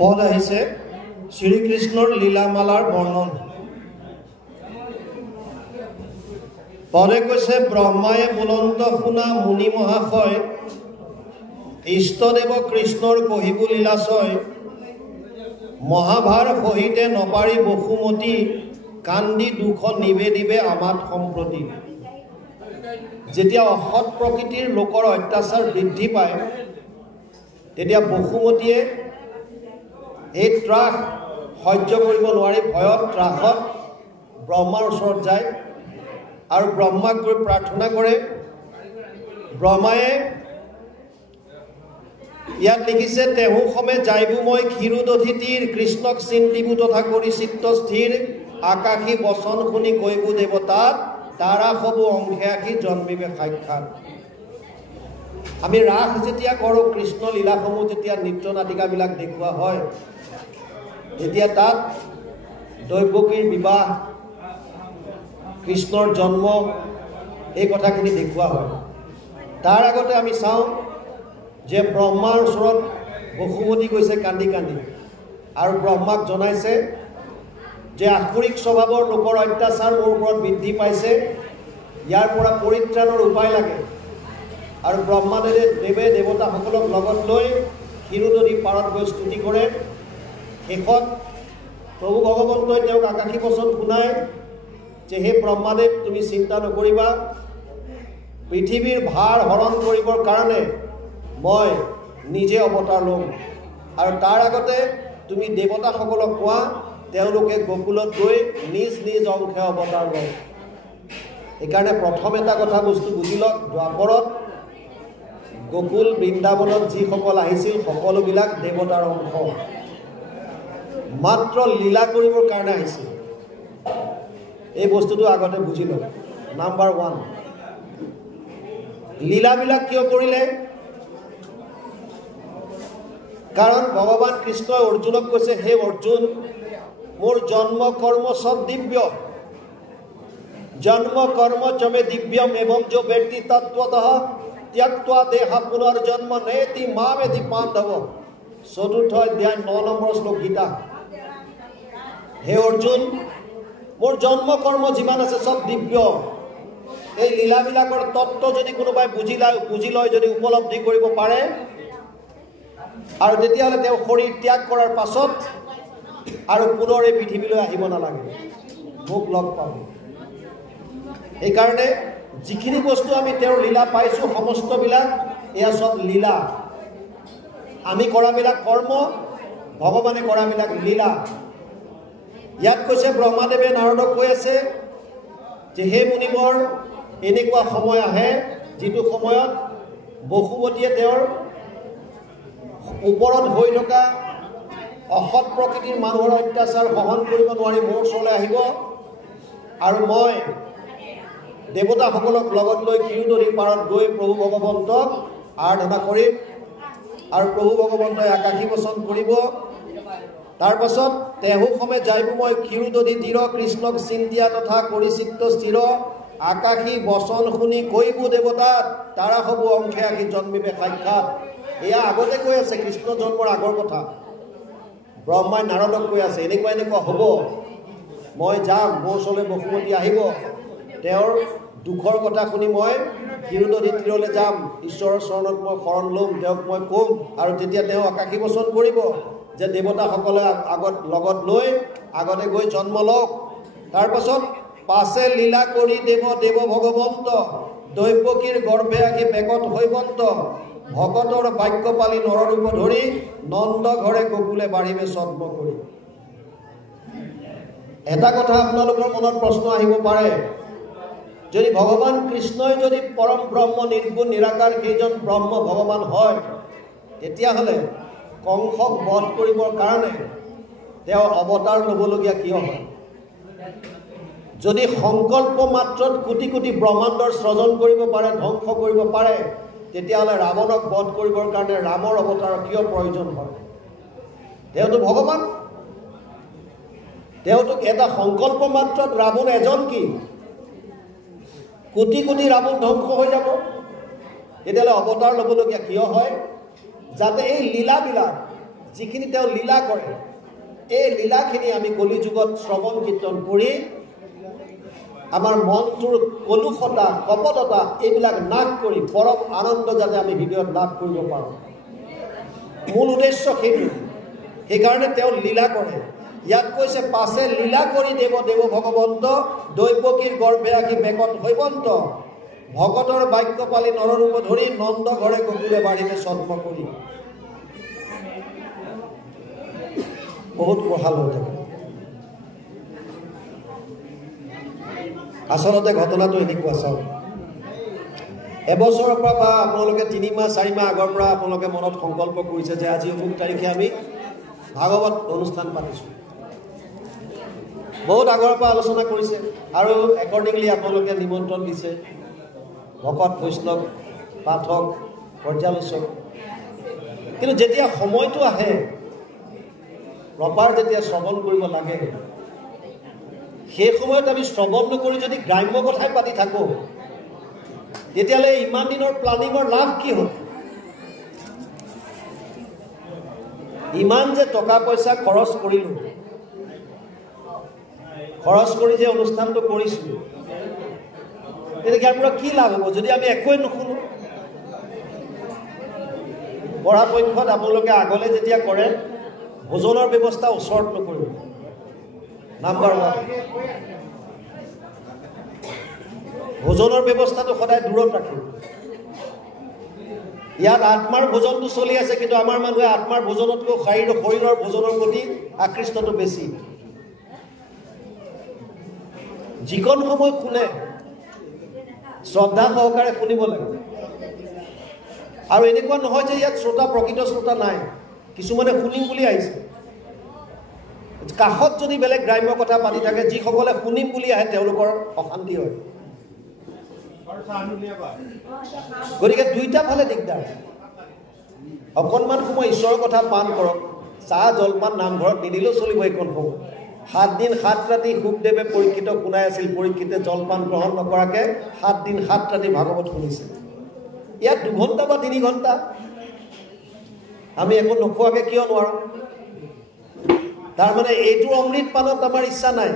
পদ আহিছে শ্ৰীকৃষ্ণৰ লীলামালাৰ বৰ্ণন। পদে কৈছে, ব্ৰহ্মায়ে বুলন্ত শুনা মুনি মহাশয়, ইষ্টদেৱ কৃষ্ণৰ কহিব লীলাশয়, মহাভাৰ সহিতে নপাৰি বসুমতী, কান্দি দুখ নিবেদিবে আমাত সম্প্ৰতি। যেতিয়া অসৎ প্ৰকৃতিৰ লোকৰ অত্যাচাৰ বৃদ্ধি পায়, তেতিয়া বসুমতীয়ে এই ত্ৰাস সহ্য কৰিব নোৱাৰি ভয়ত ত্ৰাসত ব্ৰহ্মাৰ ওচৰত যায় আৰু ব্ৰহ্মাক গৈ প্ৰাৰ্থনা কৰে। ব্ৰহ্মায়ে ইয়াত লিখিছে, তেহু সমে যাইবো মই ক্ষীৰোদধি তীৰ, কৃষ্ণক চিন্তিবো তথা কৰি চিত্ত স্থিৰ, আকাশী বচন শুনি কৈবো দেৱতাত, তাৰা হবো অংশে আশী জন্মিবে সাক্ষাৎ। আমি ৰাস যেতিয়া কৰোঁ, কৃষ্ণ লীলাসমূহ যেতিয়া নৃত্য নাটিকাবিলাক দেখুওৱা হয়, তেতিয়া তাত দৈৱকীৰ বিবাহ, কৃষ্ণৰ জন্ম, এই কথাখিনি দেখুওৱা হয়। তাৰ আগতে আমি চাওঁ যে ব্ৰহ্মাৰ ওচৰত বসুমতী গৈছে কান্দি কান্দি, আৰু ব্ৰহ্মাক জনাইছে যে আসুৰিক স্বভাৱৰ লোকৰ অত্যাচাৰ মোৰ ওপৰত বৃদ্ধি পাইছে, ইয়াৰ পৰা পৰিত্ৰাণৰ উপায় লাগে। আৰু ব্ৰহ্মাদেৱে দেৱতাসকলক লগত লৈ ক্ষীৰোদধি পাৰত গৈ স্তুতি কৰে। শেষত প্ৰভু ভগৱন্তই তেওঁক আকাশী বচন শুনায় যে, হে ব্ৰহ্মাদেৱ, তুমি চিন্তা নকৰিবা, পৃথিৱীৰ ভাৰ হৰণ কৰিবৰ কাৰণে মই নিজে অৱতাৰ ল'ম, আৰু তাৰ আগতে তুমি দেৱতাসকলক কোৱা তেওঁলোকে গকুলত গৈ নিজ নিজ অংশে অৱতাৰ লয়। সেইকাৰণে প্ৰথম এটা কথা বস্তু বুজি লওক, দ্বাপৰত গকুল বৃন্দাবনত যিসকল আহিছিল সকলোবিলাক দেৱতাৰ অংশ, মাত্ৰ লীলা কৰিবৰ কাৰণে আহিছিল। এই বস্তুটো আগতে বুজি লওক। নাম্বাৰ 1, লীলাবিলাক কিয় কৰিলে? কাৰণ ভগৱান কৃষ্ণই অৰ্জুনক কৈছে, হে অৰ্জুন, মোৰ জন্ম কৰ্ম সব দিব্য, জন্ম কৰ্ম চমে দিব্যম এবং যো ব্যক্তি তত্ত্বতঃ ত্যক্ত্বা দেহা পুনৰ্জন্ম নেতি মামেতি পাণ্ডৱ। 4ৰ্থ অধ্যায় 9 নম্বৰ শ্লোক গীতা। হে অৰ্জুন, মোৰ জন্ম কৰ্ম যিমান আছে সব দিব্য। এই লীলাবিলাকৰ তত্ত্ব যদি কোনোবাই বুজি লয়, যদি উপলব্ধি কৰিব পাৰে, আৰু তেতিয়াহ'লে তেওঁ শৰীৰ ত্যাগ কৰাৰ পাছত আৰু পুনৰ এই পৃথিৱীলৈ আহিব নালাগে, মোক লগ পাব। সেইকাৰণে যিখিনি বস্তু আমি তেওঁৰ লীলা পাইছোঁ, সমস্তবিলাক এয়া চব লীলা। আমি কৰাবিলাক কৰ্ম, ভগৱানে কৰাবিলাক লীলা। ইয়াত কৈছে, ব্ৰহ্মাদেৱে নাৰদক কৈ আছে যে, হে মুনিবৰ, এনেকুৱা সময় আহে যিটো সময়ত বসুমতীয়ে তেওঁৰ ওপৰত হৈ থকা অসৎ প্ৰকৃতিৰ মানুহৰ অত্যাচাৰ সহন কৰিব নোৱাৰি মোৰ ওচৰলৈ আহিব, আৰু মই দেৱতাসকলক লগত লৈ ক্ষীৰোদধি পাৰত গৈ প্ৰভু ভগৱন্তক আৰাধনা কৰিম, আৰু প্ৰভু ভগৱন্তই আকাশী বচন কৰিব। তাৰ পাছত, তেহু সমে যাইবো মই ক্ষীৰোদধি তীৰ, কৃষ্ণক চিন্তিয়া তথা কৰি চিত্ত স্থিৰ, আকাশী বচন শুনি কৈবো দেৱতাত, তাৰা হবো অংশে আশী জন্মিবে সাক্ষাৎ। এয়া আগতে কৈ আছে, কৃষ্ণ জন্মৰ আগৰ কথা। ব্ৰহ্মাই নাৰদক কৈ আছে, এনেকুৱা এনেকুৱা হ'ব, মই যাম, মোৰ ওচৰলৈ বসুমতী আহিব, তেওঁৰ দুখৰ কথা শুনি মই ক্ষীৰোদধি তীৰলৈ যাম, ঈশ্বৰৰ চৰণত মই শৰণ ল'ম, তেওঁক মই ক'ম, আৰু তেতিয়া তেওঁ আকাশী বচন কৰিব যে দেৱতাসকলে লগত লৈ আগতে গৈ জন্ম লওক। তাৰপাছত, পাছে লীলা কৰি দেৱ ভগৱন্ত, দৈৱকীৰ গৰ্ভে আহি বেগত হৈবন্ত, ভকতৰ বাক্য পালি নৰৰূপ ধৰি, নন্দ ঘৰে গকুলে বাঢ়িবে ছদ্ম কৰি। এটা কথা আপোনালোকৰ মনত প্ৰশ্ন আহিব পাৰে, যদি ভগৱান কৃষ্ণই যদি পৰম ব্ৰহ্ম নিৰ্গুণ নিৰাকাৰ সেইজন ব্ৰহ্ম ভগৱান হয়, তেতিয়াহ'লে কংসক বধ কৰিবৰ কাৰণে তেওঁ অৱতাৰ ল'বলগীয়া কিয় হয়? যদি সংকল্প মাত্ৰত কোটি কোটি ব্ৰহ্মাণ্ডৰ সৃজন কৰিব পাৰে, ধ্বংস কৰিব পাৰে, তেতিয়াহ'লে ৰাৱণক বধ কৰিবৰ কাৰণে ৰামৰ অৱতাৰৰ কিয় প্ৰয়োজন হয়? তেওঁতো ভগৱান, তেওঁতো এটা সংকল্প মাত্ৰত ৰাৱণ এজন কি? কোটি কোটি ৰাৱণ ধ্বংস হৈ যাব। তেতিয়াহ'লে অৱতাৰ ল'বলগীয়া কিয় হয়? যাতে এই লীলাবিলাক যিখিনি তেওঁ লীলা কৰে, এই লীলাখিনি আমি কলি যুগত শ্ৰৱণ কীৰ্তন কৰি আমাৰ মনটোৰ কলুষতা কপটতা এইবিলাক নাশ কৰি পৰম আনন্দ যাতে আমি হৃদয়ত লাভ কৰিব পাৰোঁ। মূল উদ্দেশ্য সেইটো। সেইকাৰণে তেওঁ লীলা কৰে। ইয়াত কৈছে পাছে লীলা কৰি দেৱ দেৱ ভগৱন্ত দৈৱকীৰ গৰ্ভে আহি বেকত হৈবন্ত ভকতৰ বাক্য পালি নৰৰূপ ধৰি নন্দ ঘৰে গকুলে বাঢ়িলে চন্ম কৰি। বহুত পঢ়াল হৈ থাকে। আচলতে ঘটনাটো এনেকুৱা চাওক, এবছৰৰ পৰা বা আপোনালোকে 3 মাহ 4 মাহ আগৰ পৰা আপোনালোকে মনত সংকল্প কৰিছে যে আজি অমুক তাৰিখে আমি ভাগৱত অনুষ্ঠান পাতিছোঁ। বহুত আগৰ পৰা আলোচনা কৰিছে আৰু একৰ্ডিংলি আপোনালোকে নিমন্ত্ৰণ দিছে ভকত বৈষ্ণৱ পাঠক পৰ্যালোচক। কিন্তু যেতিয়া সময়টো আহে প্ৰপাৰ যেতিয়া শ্ৰৱণ কৰিব লাগে, সেই সময়ত আমি শ্ৰৱণ নকৰি যদি গ্ৰাম্য কথাই পাতি থাকোঁ, তেতিয়াহ'লে ইমান দিনৰ প্লানিঙৰ লাভ কি হ'ল? ইমান যে টকা পইচা খৰচ কৰিলোঁ, খৰচ কৰি যে অনুষ্ঠানটো কৰিছোঁ, তেতিয়া ইয়াৰ পৰা কি লাভ হ'ব যদি আমি একোৱে নুশুনো? পৰাপক্ষত আপোনালোকে আগলৈ যেতিয়া কৰে ভোজনৰ ব্যৱস্থা ওচৰত নকৰিব। নাম্বাৰ 1, ভোজনৰ ব্যৱস্থাটো সদায় দূৰত ৰাখিব। ইয়াত আত্মাৰ ভোজনটো চলি আছে, কিন্তু আমাৰ মানুহে আত্মাৰ ভোজনতকৈ শৰীৰৰ ভোজনৰ প্ৰতি আকৃষ্টটো বেছি। যিকণ সময় শুনে শ্ৰদ্ধা সহকাৰে শুনিব লাগে। আৰু এনেকুৱা নহয় যে ইয়াত শ্ৰোতা প্ৰকৃত শ্ৰোতা নাই, কিছুমানে শুনিম বুলি আহিছে। কাষত যদি বেলেগ গ্ৰাম্য কথা পাতি থাকে, যিসকলে শুনিম বুলি আহে তেওঁলোকৰ অশান্তি হয়। গতিকে দুইটা ফালে দিগদাৰ। অকণমান সময় ঈশ্বৰৰ কথা পান কৰক, চাহ জলপান নামঘৰত নিদিলেও চলিব। এইকণ সময় 7 দিন 7 ৰাতি সুখদেৱে পৰীক্ষিতক শুনাই আছিল। পৰীক্ষিতে জলপান গ্ৰহণ নকৰাকৈ 7 দিন 7 ৰাতি ভাগৱত শুনিছে। ইয়াত 2 ঘণ্টা বা 3 ঘণ্টা আমি একো নোখোৱাকৈ কিয় নোৱাৰোঁ? তাৰমানে এইটোৰ অমৃত পানত আমাৰ ইচ্ছা নাই,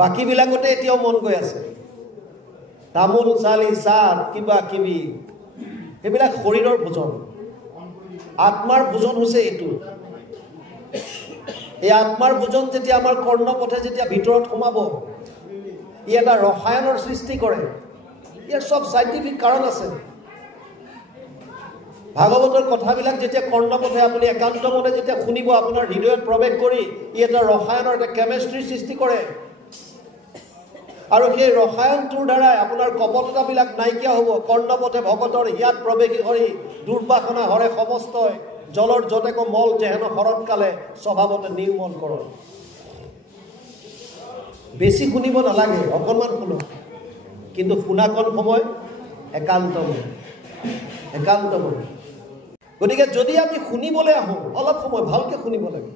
বাকীবিলাকতে এতিয়াও মন গৈ আছে। তামোল চালি চাহ কিবা কিবি সেইবিলাক শৰীৰৰ ভোজন। আত্মাৰ ভোজন হৈছে এইটো। এই আত্মাৰ ভোজন যেতিয়া আমাৰ কৰ্ণপথে যেতিয়া ভিতৰত সোমাব, ই এটা ৰসায়নৰ সৃষ্টি কৰে। ইয়াৰ চব চাইণ্টিফিক কাৰণ আছে। ভাগৱতৰ কথাবিলাক যেতিয়া কৰ্ণপথে আপুনি একান্ত মনে যেতিয়া শুনিব, আপোনাৰ হৃদয়ত প্ৰৱেশ কৰি ই এটা ৰসায়নৰ এটা কেমেষ্ট্ৰিৰ সৃষ্টি কৰে। আৰু সেই ৰসায়নটোৰ দ্বাৰাই আপোনাৰ কপটতাবিলাক নাইকিয়া হ'ব। কৰ্ণপথে ভকতৰ হিয়াত প্ৰৱেশী হৰি দুৰ্বাসনা হৰে সমস্তই জলৰ যতেক মল যেহেন শৰৎকালে স্বভাৱতে নিৰ্মল কৰ। বেছি শুনিব নালাগে, অকণমান শুনক, কিন্তু শুনাকণ সময় একান্ত মনে, একান্ত মনে। গতিকে যদি আমি শুনিবলৈ আহোঁ, অলপ সময় ভালকৈ শুনিব লাগে।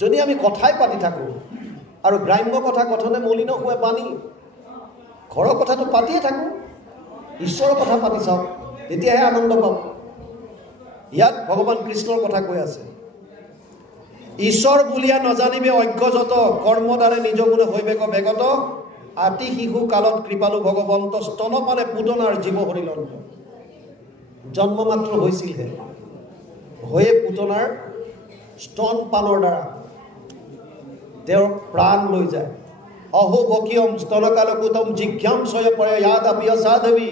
যদি আমি কথাই পাতি থাকোঁ, আৰু গ্ৰাম্য কথা কথনে মলিন হোৱা বাণী, ঘৰৰ কথাটো পাতিয়ে থাকোঁ, ঈশ্বৰৰ কথা পাতি চাওক, তেতিয়াহে আনন্দ পাব। ইয়াত ভগৱান কৃষ্ণৰ কথা কৈ আছে, ঈশ্বৰ বুলিয়া নজানিবে অজ্ঞযত কৰ্মদ্বাৰে নিজ গুণে হৈবেক বেগত আতি শিশু কালত কৃপালু ভগৱন্ত স্তনপানে পুতনাৰ জীৱ হৰিলন্ত। জন্ম মাত্ৰ হৈছিলহে, হৈয়ে পুতনাৰ স্তনপানৰ দ্বাৰা তেওঁৰ প্ৰাণ লৈ যায়। অহো বকিয়ম স্তনকালকুতম জিজ্ঞাংসয় পৰে ইয়াদ আপিয় সাধবী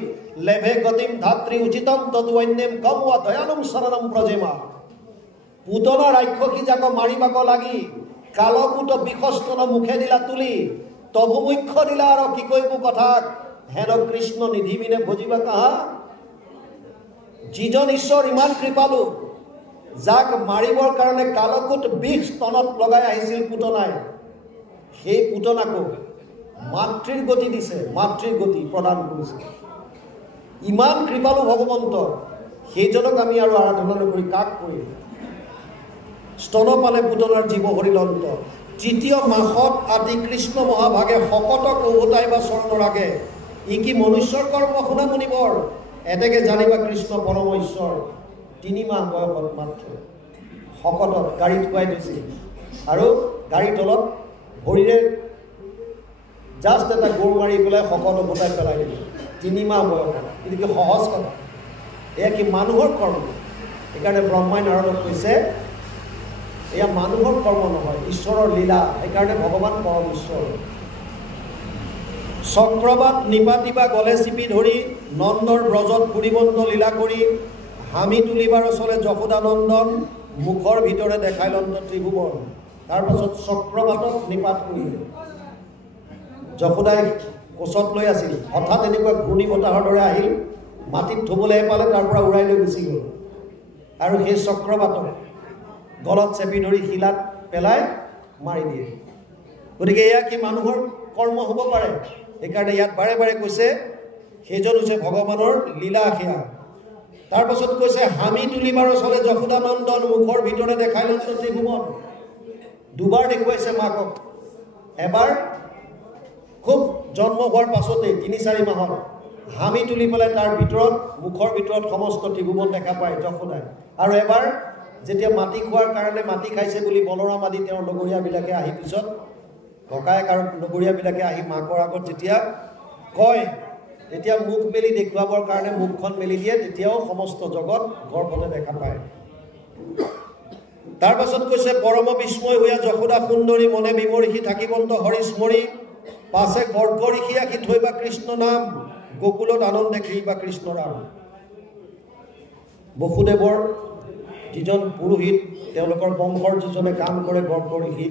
লেভে গতিম ধাত্ৰী উচিতম তদু অন্যম কমৱা দয়ালম শৰণম প্ৰজেমা। পুতনা ৰাক্ষসী যাক মাৰিবাক লাগি কালকুট বিষস্তন মুখে দিলা তুলি তবু মুখ্য দিলা আৰু কি কৈব কথা হেন কৃষ্ণ নিধিবিনে ভজিবা কাহা। যিজন ঈশ্বৰ ইমান কৃপালু, যাক মাৰিবৰ কাৰণে কালকুট বিষ স্তনত লগাই আহিছিল পুতনাই, সেই পুতনাকো মাতৃৰ গতি দিছে, মাতৃৰ গতি প্ৰদান কৰিছে। ইমান কৃপালু ভগৱন্ত, সেইজনক আমি আৰু আৰাধনা নকৰি কাক কৰিম? স্তনপানে পুতনাৰ জীৱ হৰিলন্ত। ৩য় মাসত আদি কৃষ্ণ মহাভাগে শকতক উভতাইবা চৰণৰ আগে ই কি মনুষ্যৰ কৰ্ম শুনা মুনিবৰ এতেকে জানিবা কৃষ্ণ পৰম ঈশ্বৰ। 3 মাহ বয়সত মাত্ৰ শকতত গাড়ীত খুৱাই দিছিল আৰু গাড়ীৰ তলত ভৰিৰে জাষ্ট এটা গোৰ মাৰি পেলাই শকত গোটাই পেলাই দিলে 3 মাহ বয়সত কিন্তু কি সহজ কথা এয়া কি মানুহৰ কৰ্ম সেইকাৰণে ব্ৰহ্মাই নাৰদক কৈছে এয়া মানুহৰ কৰ্ম নহয় ঈশ্বৰৰ লীলা সেইকাৰণে ভগৱান পৰম ঈশ্বৰ চক্ৰবাত নিপাতিবা গলে চিপি ধৰি নন্দৰ ব্ৰজত পুৰিবন্ত লীলা কৰি হামি তুলিবাৰ চলে যশোদানন্দন মুখৰ ভিতৰে দেখাই লন্ত ত্ৰিভুৱন তাৰ পাছত চক্ৰবাতক নিপাত কৰিলে যশোদাই কোচত লৈ আছিল হঠাৎ এনেকুৱা ঘূৰ্ণী বতাহৰ দৰে আহিল মাটিত থবলৈ পালে তাৰ পৰা উৰাই লৈ গুচি গ'ল আৰু সেই চক্ৰবাতক গলত চেপি ধৰি শিলাত পেলাই মাৰি দিয়ে গতিকে এয়া কি মানুহৰ কৰ্ম হ'ব পাৰে সেইকাৰণে ইয়াত বাৰে বাৰে কৈছে সেইজন হৈছে ভগৱানৰ লীলা সেয়া তাৰ পাছত কৈছে হামি তুলিবাৰ চলে যশোদানন্দন মুখৰ ভিতৰে দেখাই লন্ত ত্ৰিভুৱন দুবাৰ দেখুৱাইছে মাকক এবাৰ খুব জন্ম হোৱাৰ পাছতে 3-4 মাহত হামি তুলি পেলাই তাৰ ভিতৰত মুখৰ ভিতৰত সমস্ত ত্ৰিভুৱন দেখা পায় যশোদাই আৰু এবাৰ যেতিয়া মাটি খোৱাৰ কাৰণে মাটি খাইছে বুলি বলৰাম আদি তেওঁৰ লগৰীয়াবিলাকে আহি পিছত ককায়েক আৰু লগৰীয়াবিলাকে আহি মাকৰ আগত যেতিয়া কয় তেতিয়া মুখ মেলি দেখুৱাবৰ কাৰণে মুখখন মেলি দিয়ে তেতিয়াও সমস্ত জগত গৰ্ভতে দেখা পায় তাৰ পাছত কৈছে পৰম বিস্ময় হোৱা যশোদা সুন্দৰী মনে বিমৰ্ষি থাকিবন্ত হৰি স্মৰি পাছে গৰ্ভ ঋষি আখি থৈবা কৃষ্ণ নাম গোকুলত আনন্দে ঘৃবা কৃষ্ণ ৰাম বসুদেৱৰ যিজন পুৰোহিত তেওঁলোকৰ বংশৰ যিজনে কাম কৰে গৰ্ভ ঋষি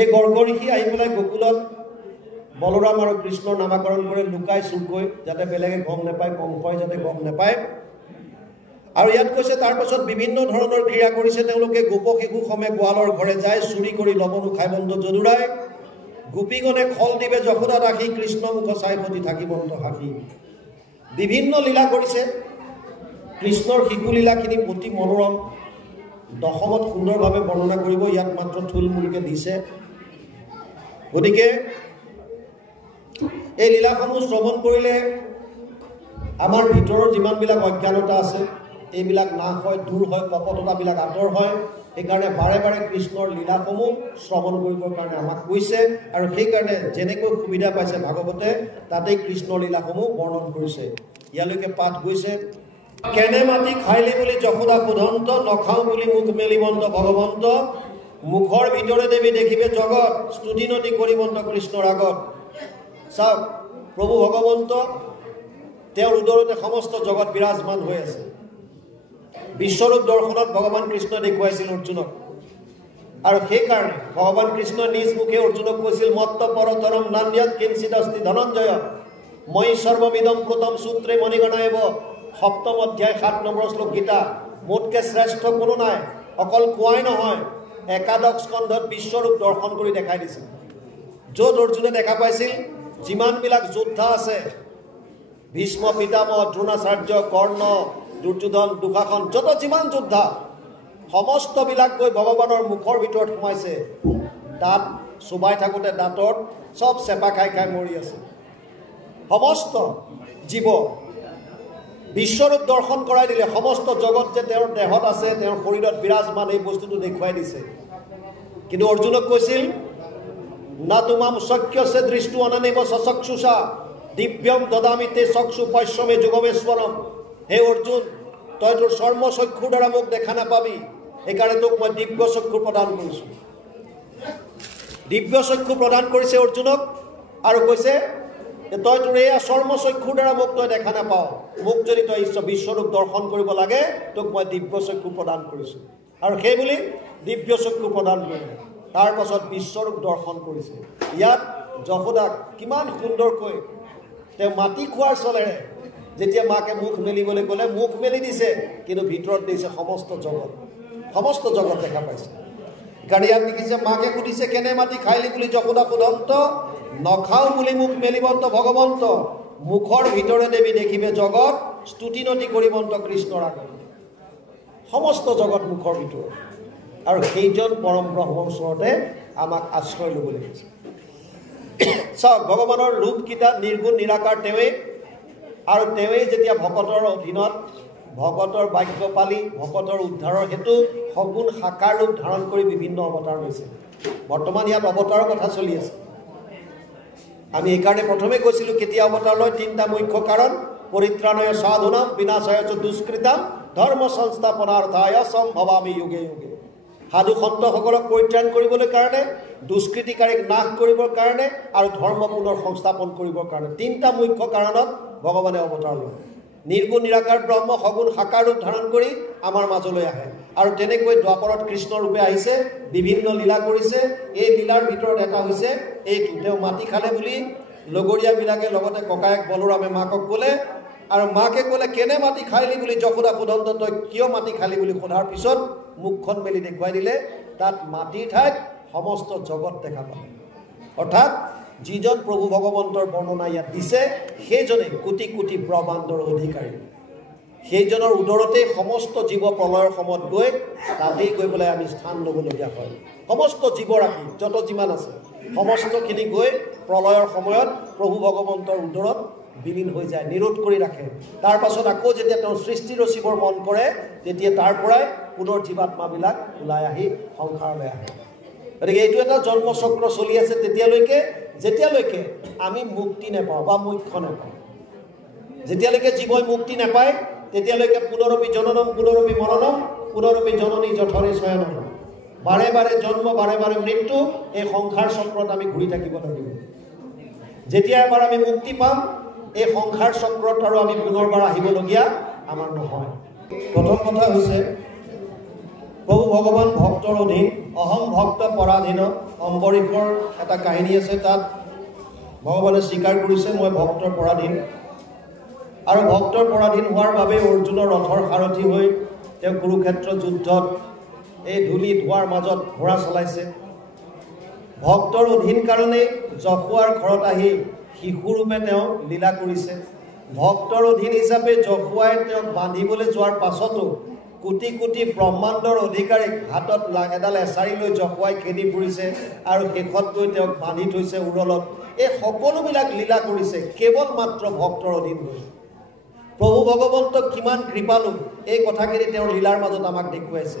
এই গৰ্ভ ঋষি আহি পেলাই গোকুলত বলৰাম আৰু কৃষ্ণৰ নামাকৰণ কৰে লুকাই চুৰকৈ যাতে বেলেগে গম নাপায় কংসই যাতে গম নাপায় আৰু ইয়াত কৈছে তাৰ পাছত বিভিন্ন ধৰণৰ ক্ৰিয়া কৰিছে তেওঁলোকে গোপ শিশু সমে গোৱালৰ ঘৰে যায় চুৰি কৰি লবনো খাই বন্ধ জদুৰাই গোপীগণে খল দিবে যশোদা ৰাখি কৃষ্ণ মুখ চাই সতি থাকিবন্ত হাসি বিভিন্ন লীলা কৰিছে কৃষ্ণৰ শিশু লীলাখিনি অতি মনোৰম দশমত সুন্দৰভাৱে বৰ্ণনা কৰিব ইয়াত মাত্ৰ থুলমূলকে দিছে গতিকে এই লীলাসমূহ শ্ৰৱণ কৰিলে আমাৰ ভিতৰৰ যিমানবিলাক অজ্ঞানতা আছে এইবিলাক নাশ হয় দূৰ হয় কপটতাবিলাক আঁতৰ হয় সেইকাৰণে বাৰে বাৰে কৃষ্ণৰ লীলাসমূহ শ্ৰৱণ কৰিবৰ কাৰণে আমাক কৈছে আৰু সেইকাৰণে যেনেকৈ সুবিধা পাইছে ভাগৱতে তাতেই কৃষ্ণৰ লীলাসমূহ বৰ্ণন কৰিছে ইয়ালৈকে পাঠ গৈছে কেনে মাটি খাইলি বুলি যশোদা সোধন্ত নখাওঁ বুলি মুখ মেলিবন্ত ভগৱন্ত মুখৰ ভিতৰে দেৱী দেখিবে জগত স্তুতি নতি কৰিবন্ত কৃষ্ণৰ আগত চাওক প্ৰভু ভগৱন্ত তেওঁৰ উদৰতে সমস্ত জগত বিৰাজমান হৈ আছে বিশ্বৰূপ দৰ্শনত ভগৱান কৃষ্ণ দেখুৱাইছিল অৰ্জুনক আৰু সেইকাৰণে ভগৱান কৃষ্ণ নিজ মুখে অৰ্জুনক কৈছিল মত্ত পৰতৰম নান্যত কিঞ্চিত অস্তি ধনঞ্জয় মই সৰ্ববিদম প্ৰথম সূত্ৰে মণিগণায়ব 7ম অধ্যায় 7 নম্বৰ শ্লোক গীতা মোতকে শ্ৰেষ্ঠ কোনো নাই অকল কোৱাই নহয় একাদশ স্কন্ধত বিশ্বৰূপ দৰ্শন কৰি দেখাই দিছিল য'ত অৰ্জুনে দেখা পাইছিল যিমানবিলাক যোদ্ধা আছে ভীষ্ম পিতামহ দ্ৰোণাচাৰ্য কৰ্ণ দুৰ্যোধন দুশাসন যত যিমান যোদ্ধা সমস্তবিলাক গৈ ভগৱানৰ মুখৰ ভিতৰত সোমাইছে দাঁত চুবাই থাকোঁতে দাঁতত চব চেপা খাই খাই মৰি আছে সমস্ত জীৱ বিশ্বৰূপ দৰ্শন কৰাই দিলে সমস্ত জগত যে তেওঁৰ দেহত আছে তেওঁৰ শৰীৰত বিৰাজমান এই বস্তুটো দেখুৱাই দিছে কিন্তু অৰ্জুনক কৈছিল না তোমাম শক্যসে দৃষ্টু অনানিব সচক্ষুষা দিব্যম দদামিতে চক্ষু পশ্যমে যুগমেশ্বৰম হে অৰ্জুন তই তোৰ চৰ্ম চক্ষুৰ দ্বাৰা মোক দেখা নাপাবি সেইকাৰণে তোক মই দিব্য চক্ষু প্ৰদান কৰিছোঁ দিব্য চক্ষু প্ৰদান কৰিছে অৰ্জুনক আৰু কৈছে তই তোৰ এই চৰ্ম চক্ষুৰ দ্বাৰা মোক তই দেখা নাপাওঁ মোক যদি তই বিশ্বৰূপ দৰ্শন কৰিব লাগে তোক মই দিব্য চক্ষু প্ৰদান কৰিছোঁ আৰু সেই বুলি দিব্য চক্ষু প্ৰদান কৰিলে তাৰ পাছত বিশ্বৰূপ দৰ্শন কৰিছে ইয়াত যশোদাক কিমান সুন্দৰকৈ তেওঁ মাটি খোৱাৰ চলেৰে যেতিয়া মাকে মুখ মেলিবলৈ গ'লে মুখ মেলি দিছে কিন্তু ভিতৰত দিছে সমস্ত জগত দেখা পাইছে কাৰণ ইয়াত দেখিছে মাকে সুধিছে কেনে মাটি খাইলি বুলি যশোদা সোধন্ত নখাওঁ বুলি মুখ মেলিবন্ত ভগৱন্ত মুখৰ ভিতৰে দেৱী দেখিবে জগত স্তুতি নতি কৰিবন্ত কৃষ্ণৰ আগত সমস্ত জগত মুখৰ ভিতৰত আৰু সেইজন পৰম ব্ৰহ্মৰ ওচৰতে আমাক আশ্ৰয় ল'বলৈ কৈছে চাওক ভগৱানৰ ৰূপকেইটা নিৰ্গুণ নিৰাকাৰ তেওঁৱেই আৰু তেওঁৱেই যেতিয়া ভকতৰ অধীনত ভকতৰ বাক্য পালি ভকতৰ উদ্ধাৰৰ হেতু সগুণ সাকাৰ ৰূপ ধাৰণ কৰি বিভিন্ন অৱতাৰ লৈছে। বৰ্তমান ইয়াত অৱতাৰৰ কথা চলি আছে। আমি এইকাৰণে প্ৰথমে কৈছিলোঁ কেতিয়া অৱতাৰ লয়, তিনিটা মুখ্য কাৰণ। পৰিত্ৰাণায় সাধুনাম বিনাশায় চ দুষ্কৃতাম ধৰ্ম সংস্থাপনাৰ্থায় সম্ভৱামি যুগে যুগে। সাধু সন্তসকলক পৰিত্ৰাণ কৰিবলৈ কাৰণে, দুষ্কৃতিকাৰীক নাশ কৰিবৰ কাৰণে আৰু ধৰ্ম পুনৰ সংস্থাপন কৰিবৰ কাৰণে তিনিটা মুখ্য কাৰণত ভগৱানে অৱতাৰ লয়। নিৰ্গুণ নিৰাকাৰ ব্ৰহ্ম সগুণ সাকাৰ ৰূপ ধাৰণ কৰি আমাৰ মাজলৈ আহে আৰু তেনেকৈ দ্বাপৰত কৃষ্ণ ৰূপে আহিছে, বিভিন্ন লীলা কৰিছে। এই লীলাৰ ভিতৰত এটা হৈছে এইটো, তেওঁ মাটি খালে বুলি লগৰীয়াবিলাকে লগতে ককায়েক বলোৰামে মাকক ক'লে আৰু মাকে ক'লে কেনে মাটি খাইলি বুলি যশোদা সোধন্ত তই কিয় মাটি খালি বুলি সোধাৰ পিছত মুখখন মেলি দেখুৱাই দিলে তাত মাটিৰ ঠাইত সমস্ত জগত দেখা পালে। অৰ্থাৎ যিজন প্ৰভু ভগৱন্তৰ বৰ্ণনা ইয়াত দিছে সেইজনে কোটি কোটি ব্ৰহ্মাণ্ডৰ অধিকাৰী। সেইজনৰ উদৰতেই সমস্ত জীৱ প্ৰলয়ৰ সময়ত গৈ তাতেই গৈ পেলাই আমি স্থান ল'বলগীয়া হয়। সমস্ত জীৱৰাশি যত যিমান আছে সমস্তখিনি গৈ প্ৰলয়ৰ সময়ত প্ৰভু ভগৱন্তৰ উদৰত বিলীন হৈ যায়, নিৰোধ কৰি ৰাখে। তাৰ পাছত আকৌ যেতিয়া তেওঁ সৃষ্টি ৰচিবৰ মন কৰে তেতিয়া তাৰ পৰাই পুনৰ জীৱাত্মাবিলাক ওলাই আহি সংসাৰলৈ আহে। গতিকে এইটো এটা জন্মচক্ৰ চলি আছে তেতিয়ালৈকে যেতিয়ালৈকে আমি মুক্তি নাপাওঁ বা মোক্ষ নাপাওঁ। যেতিয়ালৈকে জীৱই মুক্তি নাপায় তেতিয়ালৈকে পুনৰপি জননম পুনৰপি মৰণম পুনৰপি জননী জঠৰে শয়নম, বাৰে বাৰে জন্ম বাৰে বাৰে মৃত্যু, এই সংসাৰ চক্ৰত আমি ঘূৰি থাকিব লাগিব। যেতিয়া এবাৰ আমি মুক্তি পাম এই সংসাৰ চক্ৰত আৰু আমি পুনৰবাৰ আহিবলগীয়া আমাৰ নহয়। প্ৰথম কথা হৈছে প্ৰভু ভগৱান ভক্তৰ অধীন, অহম ভক্ত পৰাধীন। অম্বৰীশৰ এটা কাহিনী আছে, তাত ভগৱানে স্বীকাৰ কৰিছে মই ভক্তৰ পৰাধীন। আৰু ভক্তৰ পৰাধীন হোৱাৰ বাবে অৰ্জুনৰ ৰথৰ সাৰথি হৈ তেওঁ কুৰুক্ষেত্ৰ যুদ্ধত এই ধূলি ধোঁৱাৰ মাজত ঘোঁৰা চলাইছে। ভক্তৰ অধীন কাৰণেই যশোৱাৰ ঘৰত আহি শিশুৰূপে তেওঁ লীলা কৰিছে। ভক্তৰ অধীন হিচাপে যশোৱাই তেওঁক বান্ধিবলৈ যোৱাৰ পাছতো কোটি কোটি ব্ৰহ্মাণ্ডৰ অধিকাৰীক হাতত এডাল এছাৰি লৈ যশোৱাই খেদি ফুৰিছে আৰু শেষত গৈ তেওঁক বান্ধি থৈছে উৰলত। এই সকলোবিলাক লীলা কৰিছে কেৱল মাত্ৰ ভক্তৰ অধীন হৈ। প্ৰভু ভগৱন্তক কিমান কৃপালু এই কথাখিনি তেওঁৰ লীলাৰ মাজত আমাক দেখুৱাইছে।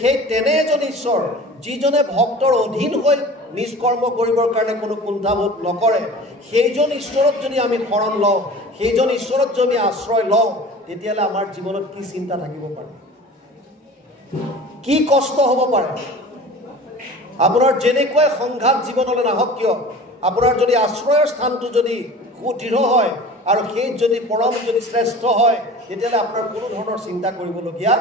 সেই তেনে এজন ঈশ্বৰ যিজনে ভক্তৰ অধীন হৈ নিষ্কৰ্ম কৰিবৰ কাৰণে কোনো কুণ্ঠাবোধ নকৰে, সেইজন ঈশ্বৰত যদি আমি শৰণ লওঁ, সেইজন ঈশ্বৰত যদি আমি আশ্ৰয় লওঁ, তেতিয়াহ'লে আমাৰ জীৱনত কি চিন্তা থাকিব পাৰে, কি কষ্ট হ'ব পাৰে। আপোনাৰ যেনেকুৱাই সংঘাত জীৱনলৈ নাহক কিয়, আপোনাৰ যদি আশ্ৰয়ৰ স্থানটো যদি সুদৃঢ় হয় আৰু সেই যদি পৰম যদি শ্ৰেষ্ঠ হয় তেতিয়াহ'লে আপোনাৰ কোনো ধৰণৰ চিন্তা কৰিবলগীয়া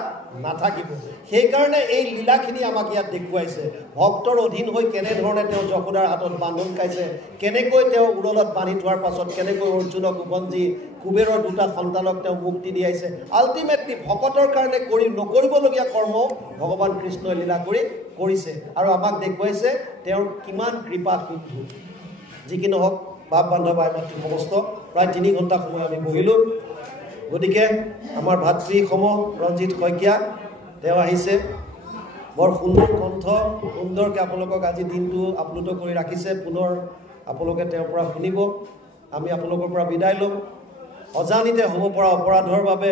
নাথাকিব। সেইকাৰণে এই লীলাখিনি আমাক ইয়াত দেখুৱাইছে। ভক্তৰ অধীন হৈ কেনেধৰণে তেওঁ যশোদাৰ হাতত বান্ধোন খাইছে, কেনেকৈ তেওঁ উৰলত বান্ধি থোৱাৰ পাছত কেনেকৈ অৰ্জুনক উপঞ্জী কুবেৰৰ দুটা সন্তানক তেওঁ মুক্তি দিয়াইছে। আল্টিমেটলি ভকতৰ কাৰণে নকৰিবলগীয়া কৰ্ম ভগৱান কৃষ্ণই লীলা কৰি কৰিছে আৰু আমাক দেখুৱাইছে তেওঁৰ কিমান কৃপা সিন্ধু। যি কি নহওক বাপ বান্ধৱ ভাই মাতৃ সমস্ত প্ৰায় 3 ঘণ্টা সময় আমি বহিলোঁ। গতিকে আমাৰ ভাতৃ সম ৰঞ্জিত শইকীয়া তেওঁ আহিছে, বৰ সুন্দৰ কণ্ঠ, সুন্দৰকৈ আপোনালোকক আজি দিনটো আপ্লুত কৰি ৰাখিছে। পুনৰ আপোনালোকে তেওঁৰ পৰা শুনিব। আমি আপোনালোকৰ পৰা বিদায় ল'ম। অজানিতে হ'ব পৰা অপৰাধৰ বাবে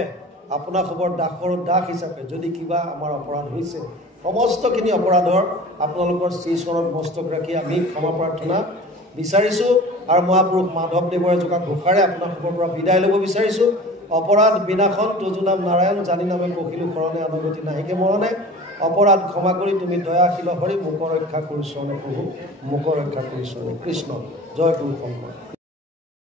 আপোনাক খবৰ দাসৰ দাস হিচাপে যদি কিবা আমাৰ অপৰাধ হৈছে, সমস্তখিনি অপৰাধৰ আপোনালোকৰ শ্ৰীচৰণত মস্তক ৰাখি আমি ক্ষমা প্ৰাৰ্থনা বিচাৰিছোঁ আৰু মহাপুৰুষ মাধৱদেৱৰ এজোপা ঘোষাৰে আপোনাৰ খবৰ পৰা বিদায় ল'ব বিচাৰিছোঁ। অপৰাধ বিনাশন তুজু নাম নাৰায়ণ, জানি নামে পখিলো শৰণে অনুগতি নাহিকে মৰণে। অপৰাধ ক্ষমা কৰি তুমি দয়াশীল হৰি, মুখ ৰক্ষা কৰিছ নে প্ৰভু, মুখ ৰক্ষা কৰিছ নে কৃষ্ণ। জয় গুৰু শংকৰ।